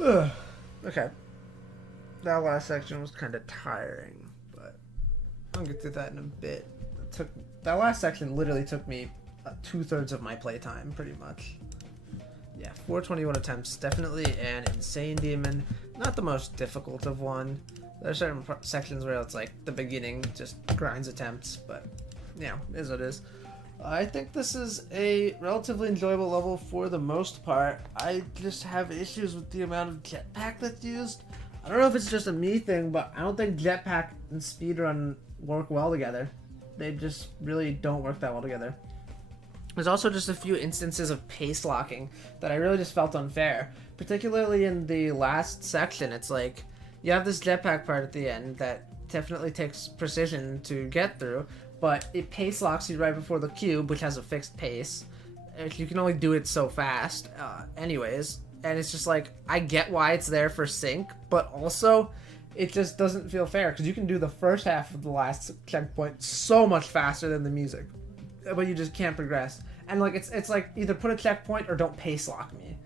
Okay. That last section was kind of tiring, but I'll get through that in a bit. That last section literally took me 2/3 of my playtime, pretty much. Yeah, 421 attempts, definitely an insane demon. Not the most difficult of one. There are certain sections where it's like the beginning just grinds attempts, but yeah, is what it is. I think this is a relatively enjoyable level for the most part. I just have issues with the amount of jetpack that's used. I don't know if it's just a me thing, but I don't think jetpack and speedrun work well together. They just really don't work that well together. There's also just a few instances of pace locking that I really just felt unfair. Particularly in the last section, it's like you have this jetpack part at the end that definitely takes precision to get through, but it pace locks you right before the cube, which has a fixed pace. You can only do it so fast, anyways. And it's just like, I get why it's there for sync, but also it just doesn't feel fair because you can do the first half of the last checkpoint so much faster than the music, but you just can't progress. And like it's like either put a checkpoint or don't pace lock me.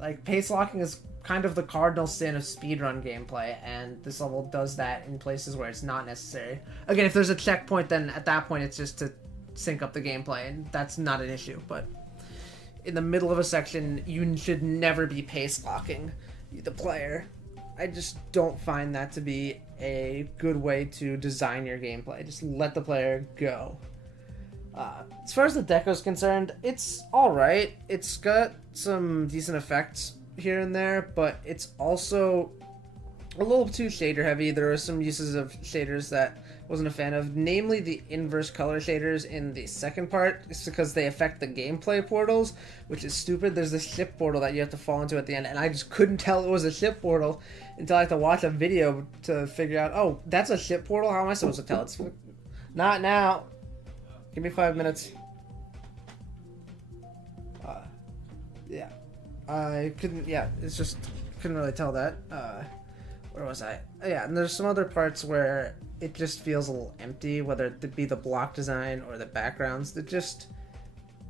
Like pace locking is kind of the cardinal sin of speedrun gameplay, and this level does that in places where it's not necessary. Again, if there's a checkpoint, then at that point it's just to sync up the gameplay, and that's not an issue. But in the middle of a section, you should never be pace locking the player. I just don't find that to be a good way to design your gameplay. Just let the player go. As far as the deco is concerned, it's alright. It's got some decent effects here and there, but it's also a little too shader heavy. There are some uses of shaders that I wasn't a fan of, namely the inverse color shaders in the second part. It's because they affect the gameplay portals, which is stupid. There's this ship portal that you have to fall into at the end, and I just couldn't tell it was a ship portal until I had to watch a video to figure out, oh, that's a ship portal? How am I supposed to tell? It's not now. Give me 5 minutes. Yeah. I couldn't, yeah, it's just, couldn't really tell that. Where was I? Yeah, and there's some other parts where it just feels a little empty, whether it be the block design or the backgrounds. That just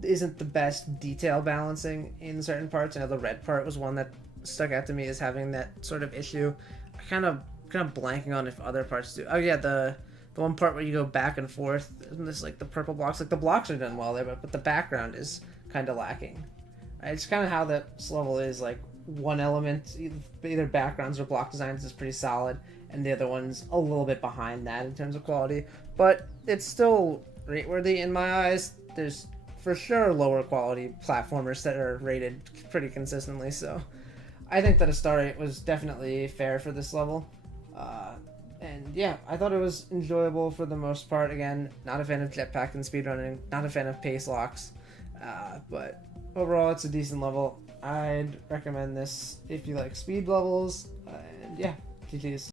isn't the best detail balancing in certain parts. I know the red part was one that stuck out to me as having that sort of issue. I kind of blanking on if other parts do. Oh yeah, the one part where you go back and forth, isn't this like the purple blocks? Like the blocks are done well there, but the background is kind of lacking. It's kind of how this level is. Like one element, either backgrounds or block designs, is pretty solid, and the other one's a little bit behind that in terms of quality. But it's still rate-worthy in my eyes. There's for sure lower quality platformers that are rated pretty consistently, so I think that a star rate was definitely fair for this level. And yeah, I thought it was enjoyable for the most part. Again, not a fan of jetpack and speedrunning, not a fan of pace locks, but overall it's a decent level. I'd recommend this if you like speed levels, and yeah, GG's.